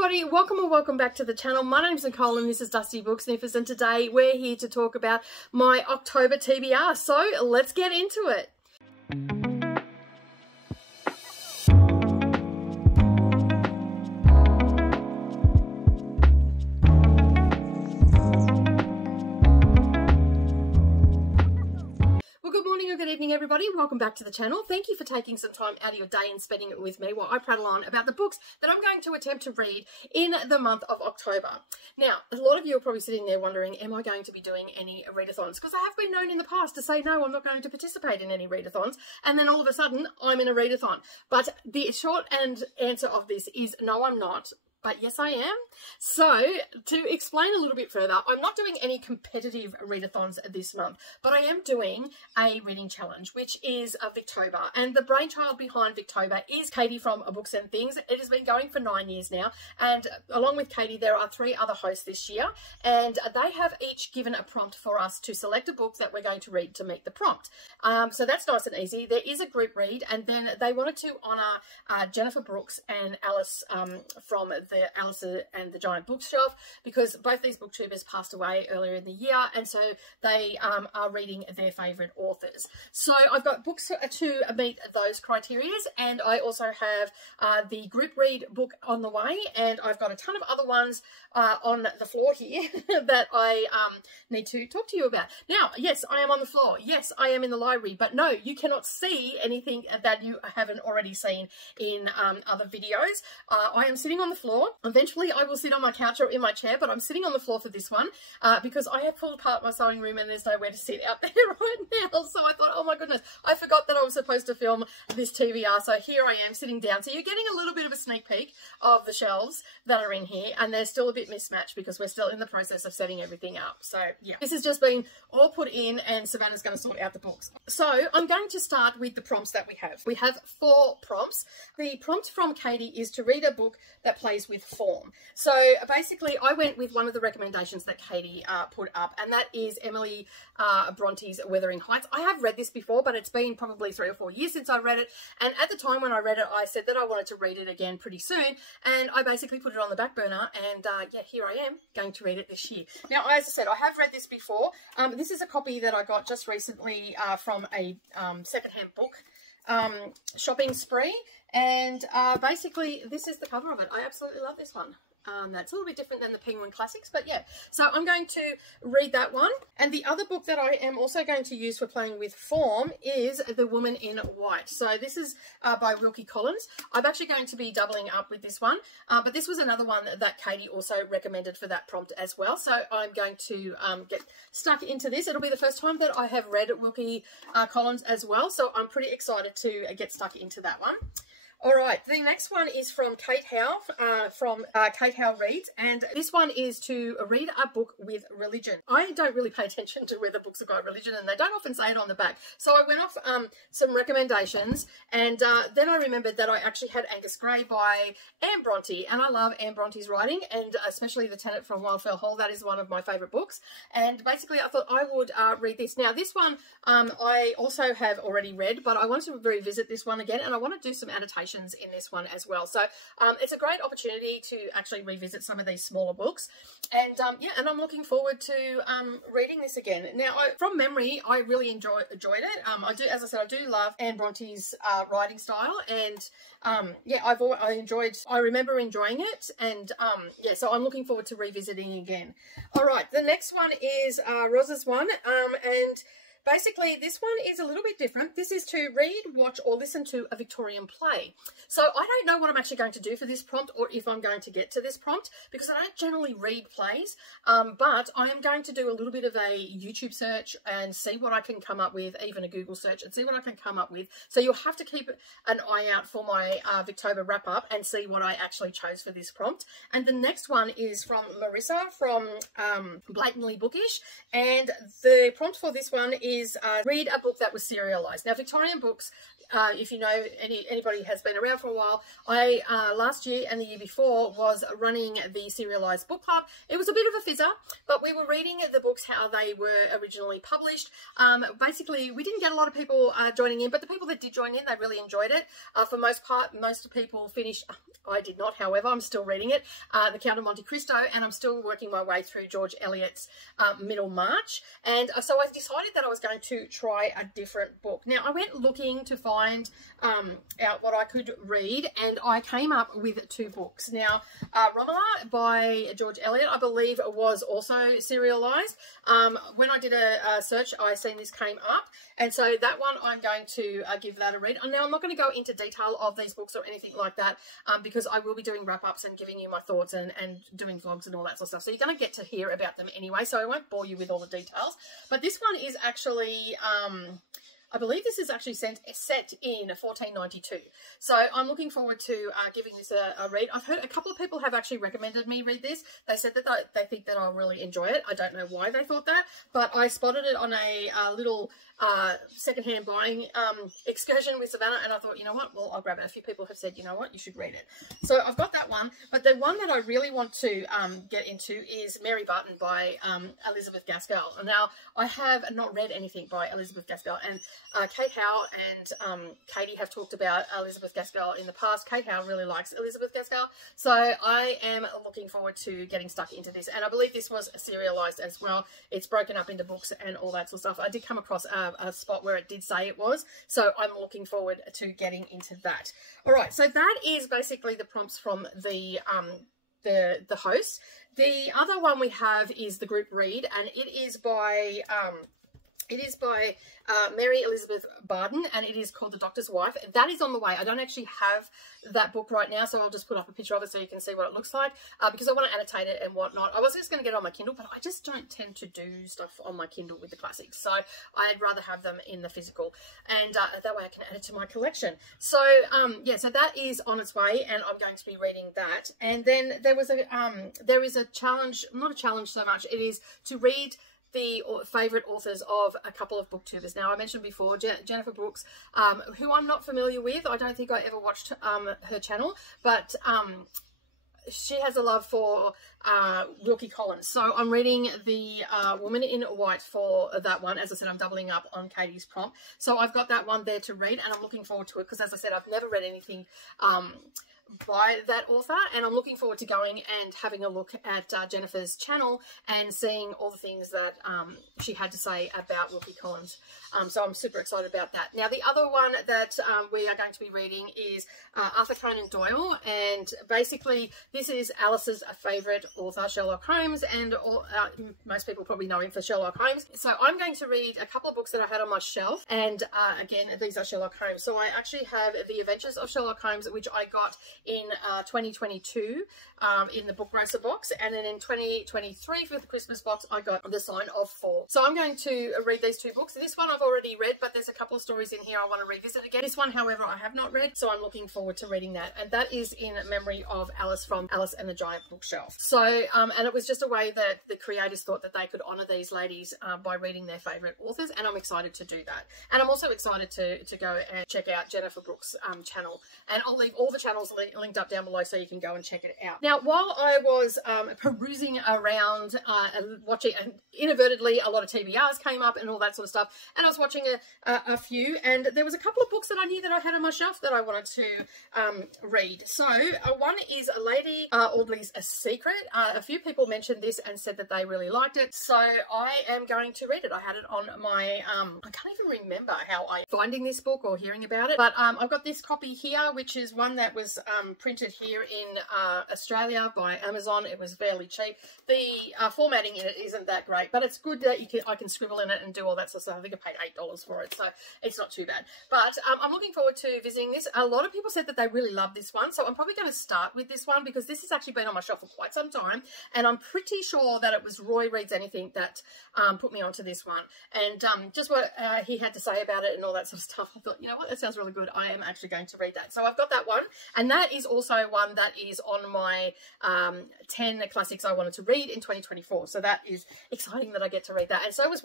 everybody, welcome or welcome back to the channel. My name's Nicole and this is Dusty Book Sniffers, and today we're here to talk about my October TBR. So let's get into it. Good evening, everybody. Welcome back to the channel. Thank you for taking some time out of your day and spending it with me while I prattle on about the books that I'm going to attempt to read in the month of October. Now, a lot of you are probably sitting there wondering, am I going to be doing any readathons? Because I have been known in the past to say, no, I'm not going to participate in any readathons. And then all of a sudden, I'm in a readathon. But the short answer of this is no, I'm not. But yes, I am. So to explain a little bit further, I'm not doing any competitive readathons this month, but I am doing a reading challenge, which is a Victober. And the brainchild behind Victober is Katie from Books and Things. It has been going for 9 years now. And along with Katie, there are 3 other hosts this year. And they have each given a prompt for us to select a book that we're going to read to meet the prompt. So that's nice and easy. There is a group read, and then they wanted to honour Jennifer Brooks and Alice from the Alice and the Giant Bookshelf, because both these booktubers passed away earlier in the year, and so they are reading their favourite authors. So I've got books to meet those criteria, and I also have the group read book on the way, and I've got a ton of other ones on the floor here that I need to talk to you about. Now, yes, I am on the floor. Yes, I am in the library, but no, you cannot see anything that you haven't already seen in other videos. I am sitting on the floor. Eventually, I will sit on my couch or in my chair, but I'm sitting on the floor for this one because I have pulled apart my sewing room and there's nowhere to sit out there right now. So I thought, oh my goodness, I forgot that I was supposed to film this TBR. So here I am sitting down. So you're getting a little bit of a sneak peek of the shelves that are in here, and they're still a bit mismatched because we're still in the process of setting everything up. So yeah, this has just been all put in, and Savannah's going to sort out the books. So I'm going to start with the prompts that we have. We have 4 prompts. The prompt from Katie is to read a book that plays with form. So basically, I went with one of the recommendations that Katie put up, and that is Emily Bronte's Wuthering Heights. I have read this before, but it's been probably 3 or 4 years since I read it. And at the time when I read it, I said that I wanted to read it again pretty soon. And I basically put it on the back burner. And yeah, here I am going to read it this year. Now, as I said, I have read this before. This is a copy that I got just recently from a secondhand book shopping spree. And basically, this is the cover of it. I absolutely love this one. That's a little bit different than the Penguin Classics, but yeah. So I'm going to read that one. And the other book that I am also going to use for playing with form is The Woman in White. So this is by Wilkie Collins. I'm actually going to be doubling up with this one, but this was another one that Katie also recommended for that prompt as well. So I'm going to get stuck into this. It'll be the first time that I have read Wilkie Collins as well, so I'm pretty excited to get stuck into that one. All right, the next one is from Kate Howe, from Kate Howe Reads, and this one is to read a book with religion. I don't really pay attention to whether books have got religion, and they don't often say it on the back. So I went off some recommendations, and then I remembered that I actually had Angus Grey by Anne Bronte, and I love Anne Bronte's writing, and especially The Tenant from Wildfell Hall. That is one of my favourite books, and basically I thought I would read this. Now, this one I also have already read, but I want to revisit this one again, and I want to do some annotations in this one as well. So it's a great opportunity to actually revisit some of these smaller books, and yeah, and I'm looking forward to reading this again. Now, from memory, I really enjoyed it. I do, as I said, I do love Anne Bronte's writing style, and yeah, I remember enjoying it, and yeah, so I'm looking forward to revisiting again. All right, the next one is Rosa's one, and basically, this one is a little bit different. This is to read, watch, or listen to a Victorian play. So I don't know what I'm actually going to do for this prompt, or if I'm going to get to this prompt, because I don't generally read plays, but I am going to do a little bit of a YouTube search and see what I can come up with, even a Google search, and see what I can come up with. So you'll have to keep an eye out for my Victober wrap-up and see what I actually chose for this prompt. And the next one is from Marissa from Blatantly Bookish, and the prompt for this one is is read a book that was serialized. Now, Victorian books, if you know, anybody has been around for a while, I last year and the year before was running the serialized book club. It was a bit of a fizzer, but we were reading the books how they were originally published. Basically, we didn't get a lot of people joining in, but the people that did join in, they really enjoyed it. For most part, most people finished. I did not, however, I'm still reading it, The Count of Monte Cristo, and I'm still working my way through George Eliot's Middlemarch. And so I decided that I was going to try a different book. Now, I went looking to find out what I could read, and I came up with two books. Now, Romola by George Eliot, I believe, was also serialized. When I did a search, I seen this came up, and so that one I'm going to give that a read. Now, I'm not going to go into detail of these books or anything like that, because I will be doing wrap-ups and giving you my thoughts and doing vlogs and all that sort of stuff. So you're going to get to hear about them anyway, so I won't bore you with all the details. But this one is actually... I believe this is actually set in 1492. So I'm looking forward to giving this a read. I've heard a couple of people have actually recommended me read this. They said that they think that I'll really enjoy it. I don't know why they thought that, but I spotted it on a little secondhand buying excursion with Savannah, and I thought, you know what, well, I'll grab it. A few people have said, you know what, you should read it. So I've got that one, but the one that I really want to get into is Mary Barton by Elizabeth Gaskell. Now, I have not read anything by Elizabeth Gaskell, and Kate Howe and Katie have talked about Elizabeth Gaskell in the past. Kate Howe really likes Elizabeth Gaskell, so I am looking forward to getting stuck into this, and I believe this was serialized as well. It's broken up into books and all that sort of stuff. I did come across a spot where it did say it was, so I'm looking forward to getting into that. All right, so that is basically the prompts from the host. The other one we have is the group read, and it is by Mary Elizabeth Barton, and it is called The Doctor's Wife. That is on the way. I don't actually have that book right now, so I'll just put up a picture of it so you can see what it looks like, because I want to annotate it and whatnot. I was just going to get it on my Kindle, but I just don't tend to do stuff on my Kindle with the classics, so I'd rather have them in the physical, and that way I can add it to my collection. So yeah, so that is on its way, and I'm going to be reading that. And then there is a challenge, not a challenge so much, it is to read the favourite authors of a couple of booktubers. Now, I mentioned before Jennifer Brooks, who I'm not familiar with. I don't think I ever watched her channel, but she has a love for Wilkie Collins. So I'm reading The Woman in White for that one. As I said, I'm doubling up on Katie's prompt. So I've got that one there to read, and I'm looking forward to it because, as I said, I've never read anything by that author, and I'm looking forward to going and having a look at Jennifer's channel and seeing all the things that she had to say about Wilkie Collins. So I'm super excited about that. Now, the other one that we are going to be reading is Arthur Conan Doyle, and basically this is Alice's favourite author, Sherlock Holmes, and most people probably know him for Sherlock Holmes. So I'm going to read a couple of books that I had on my shelf, and again, these are Sherlock Holmes. So I actually have The Adventures of Sherlock Holmes, which I got in 2022 in the Book Grocer box, and then in 2023 for the Christmas box I got The Sign of Fall. So I'm going to read these two books. This one I've already read, but there's a couple of stories in here I want to revisit again. This one, however, I have not read, so I'm looking forward to reading that, and that is in memory of Alice from Alice and the Giant Bookshelf. So and it was just a way that the creators thought that they could honour these ladies by reading their favourite authors, and I'm excited to do that. And I'm also excited to go and check out Jennifer Brooks' channel, and I'll leave all the channels linked up down below so you can go and check it out. Now, while I was perusing around and watching, and inadvertently a lot of TBRs came up and all that sort of stuff, and I was watching a few, and there was a couple of books that I knew that I had on my shelf that I wanted to read. So one is A Lady Audley's A Secret. A few people mentioned this and said that they really liked it, so I am going to read it. I had it on my I can't even remember how I finding this book or hearing about it, but I've got this copy here, which is one that was printed here in Australia by Amazon. It was fairly cheap. The formatting in it isn't that great, but it's good that I can scribble in it and do all that sort of stuff. I think I paid $8 for it, so it's not too bad. But I'm looking forward to visiting this. A lot of people said that they really love this one, so I'm probably going to start with this one because this has actually been on my shelf for quite some time, and I'm pretty sure that it was Roy Reads Anything that put me onto this one. And just what he had to say about it and all that sort of stuff, I thought, you know what, that sounds really good. I am actually going to read that. So I've got that one, and that that is also one that is on my 10 classics I wanted to read in 2024. So that is exciting that I get to read that. And so was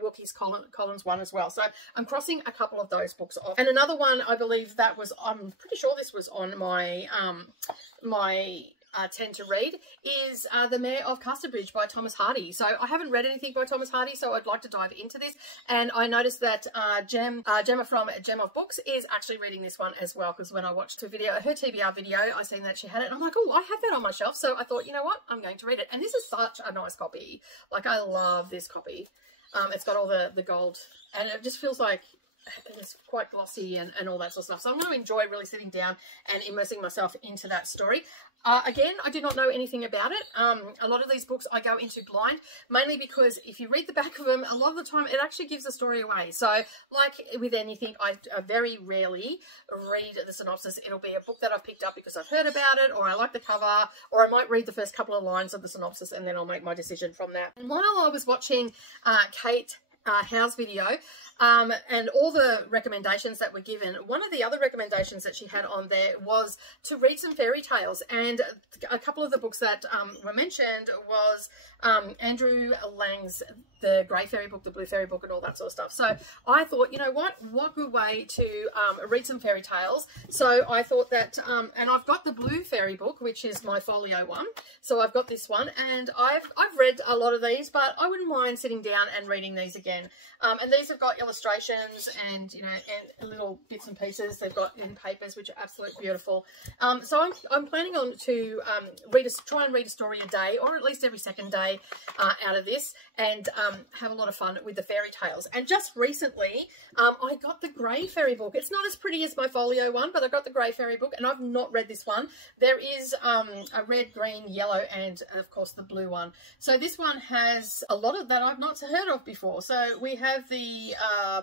Wilkie's Collins one as well. So I'm crossing a couple of those books off. And another one, I believe that was, I'm pretty sure this was on my my 10 to read, is The Mayor of Casterbridge by Thomas Hardy. So I haven't read anything by Thomas Hardy, so I'd like to dive into this. And I noticed that Gemma from Gem of Books is actually reading this one as well, because when I watched her TBR video, I seen that she had it, and I'm like, oh, I have that on my shelf. So I thought, you know what, I'm going to read it. And this is such a nice copy. Like, I love this copy. It's got all the gold, and it just feels like it's quite glossy and all that sort of stuff. So I'm going to enjoy really sitting down and immersing myself into that story. Again, I do not know anything about it. A lot of these books I go into blind, mainly because if you read the back of them, a lot of the time it actually gives the story away. So like with anything, I very rarely read the synopsis. It'll be a book that I've picked up because I've heard about it, or I like the cover, or I might read the first couple of lines of the synopsis and then I'll make my decision from that. And while I was watching Kate Howe's video and all the recommendations that were given, one of the other recommendations that she had on there was to read some fairy tales, and a couple of the books that were mentioned was Andrew Lang's The Grey Fairy book, The Blue Fairy book, and all that sort of stuff. So I thought, you know what good way to read some fairy tales. So I thought that, and I've got the Blue Fairy book, which is my folio one. So I've got this one, and I've read a lot of these, but I wouldn't mind sitting down and reading these again. And these have got illustrations and, you know, and little bits and pieces. They've got in papers, which are absolutely beautiful. So I'm planning on to try and read a story a day, or at least every second day out of this, and have a lot of fun with the fairy tales. And just recently, I got the Grey Fairy book. It's not as pretty as my folio one, but I got the Grey Fairy book, and I've not read this one. There is a red, green, yellow, and of course the blue one. So this one has a lot of that I've not heard of before. So we have the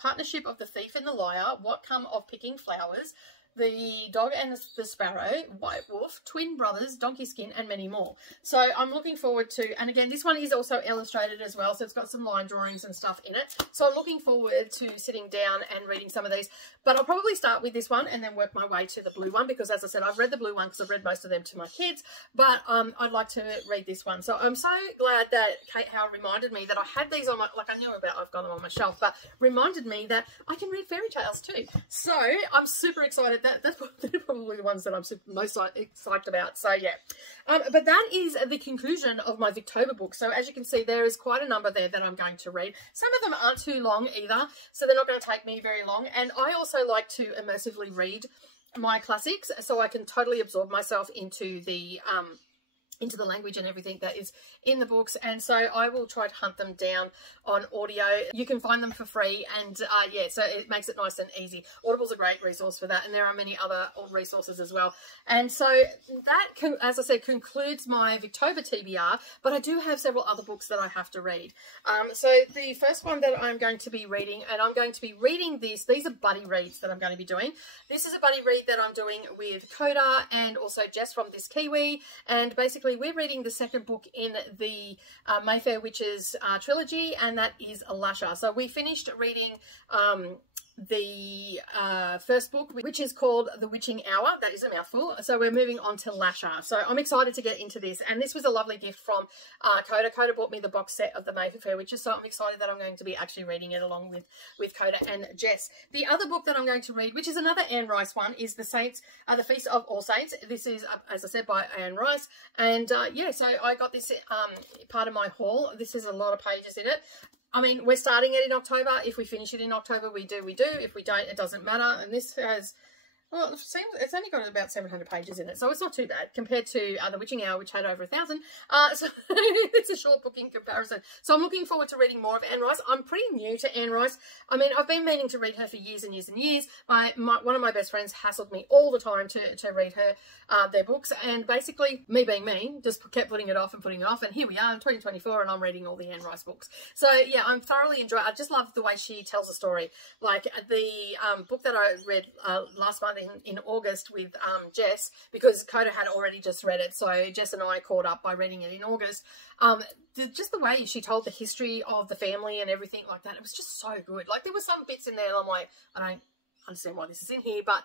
Partnership of the Thief and the Liar, What Come of Picking Flowers, The Dog and the Sparrow, White Wolf, Twin Brothers, Donkey Skin, and many more. So I'm looking forward to, and again, this one is also illustrated as well, so it's got some line drawings and stuff in it. So I'm looking forward to sitting down and reading some of these. But I'll probably start with this one and then work my way to the blue one, because as I said, I've read the blue one because I've read most of them to my kids, but I'd like to read this one. So I'm so glad that Kate Howe reminded me that I had these on my, like I knew about, I've got them on my shelf, but reminded me that I can read fairy tales too. So I'm super excited. They're probably the ones that I'm most psyched about. So yeah, but that is the conclusion of my Victober book. So as you can see, there is quite a number there that I'm going to read. Some of them aren't too long either, so they're not going to take me very long. And I also like to immersively read my classics, so I can totally absorb myself into the language and everything that is in the books. And so I will try to hunt them down on audio. You can find them for free, and yeah, so it makes it nice and easy. Audible's a great resource for that, and there are many other resources as well. And so that, as I said, concludes my Victober TBR, but I do have several other books that I have to read. So the first one that I'm going to be reading, and I'm going to be reading these are buddy reads that I'm going to be doing. This is a buddy read that I'm doing with Coda and also Jess from This Kiwi, and basically we're reading the second book in the Mayfair Witches trilogy, and that is Lasher. So we finished reading the first book, which is called The Witching Hour. That is a mouthful. So we're moving on to Lasher. So I'm excited to get into this, and this was a lovely gift from Coda. Coda bought me the box set of the Mayfair Witches, so I'm excited that I'm going to be actually reading it along with Coda and Jess. The other book that I'm going to read, which is another Anne Rice one, is The Feast of All Saints. This is, as I said, by Anne Rice, and yeah, so I got this part of my haul. This is a lot of pages in it. I mean, we're starting it in October. If we finish it in October, we do. If we don't, it doesn't matter. And this has, well, it's only got about 700 pages in it, so it's not too bad compared to The Witching Hour, which had over 1,000. So it's a short book in comparison. So I'm looking forward to reading more of Anne Rice. I'm pretty new to Anne Rice. I mean, I've been meaning to read her for years and years and years. One of my best friends hassled me all the time to read her their books, and basically, me being me, just kept putting it off, and here we are in 2024, and I'm reading all the Anne Rice books. So yeah, I'm thoroughly enjoying. I just love the way she tells a story. Like the book that I read last month in August with Jess, because Coda had already just read it, so Jess and I caught up by reading it in August. Just the way she told the history of the family and everything like that, it was just so good. Like there were some bits in there I'm like, I understand why this is in here, but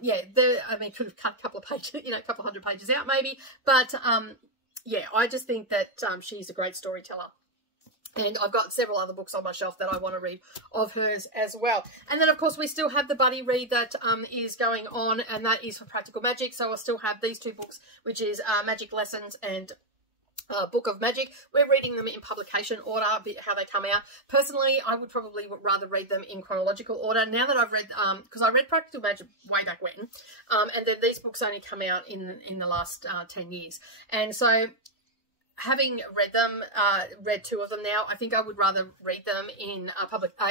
yeah, I mean, could have cut a couple of pages, you know, a couple of 100 pages out maybe, but yeah, I just think that she's a great storyteller. And I've got several other books on my shelf that I want to read of hers as well. And then, of course, we still have the buddy read that is going on, and that is for Practical Magic. So I still have these two books, which is Magic Lessons and Book of Magic. We're reading them in publication order, how they come out. Personally, I would probably rather read them in chronological order. Now that I've read, because I read Practical Magic way back when, and then these books only come out in the last 10 years. And so, having read them, read two of them now, I think I would rather read them in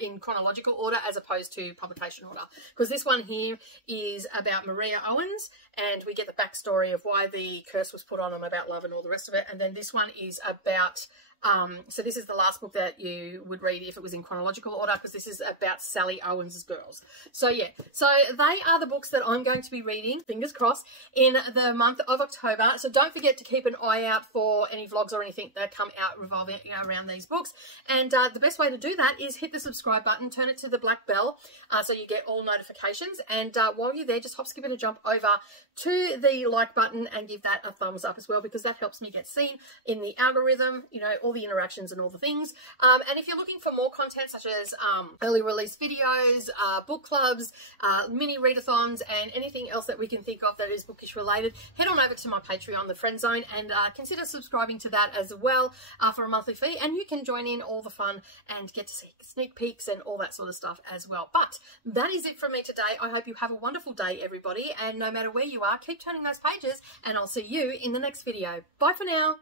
in chronological order as opposed to publication order. Because this one here is about Maria Owens, and we get the backstory of why the curse was put on them, about love and all the rest of it. And then this one is about, so this is the last book that you would read if it was in chronological order, because this is about Sally Owens' girls. So yeah, so they are the books that I'm going to be reading, fingers crossed, in the month of October. So don't forget to keep an eye out for any vlogs or anything that come out revolving around these books. And the best way to do that is hit the subscribe button, turn it to the black bell, so you get all notifications. And while you're there, just hop, skip, and a jump over to the like button and give that a thumbs up as well, because that helps me get seen in the algorithm, you know, all the interactions and all the things. And if you're looking for more content such as early release videos, book clubs, mini readathons, and anything else that we can think of that is bookish related, head on over to my Patreon, The Friend Zone, and consider subscribing to that as well for a monthly fee, and you can join in all the fun and get to see sneak peeks and all that sort of stuff as well. But that is it from me today. I hope you have a wonderful day, everybody, and no matter where you are, keep turning those pages, and I'll see you in the next video. Bye for now.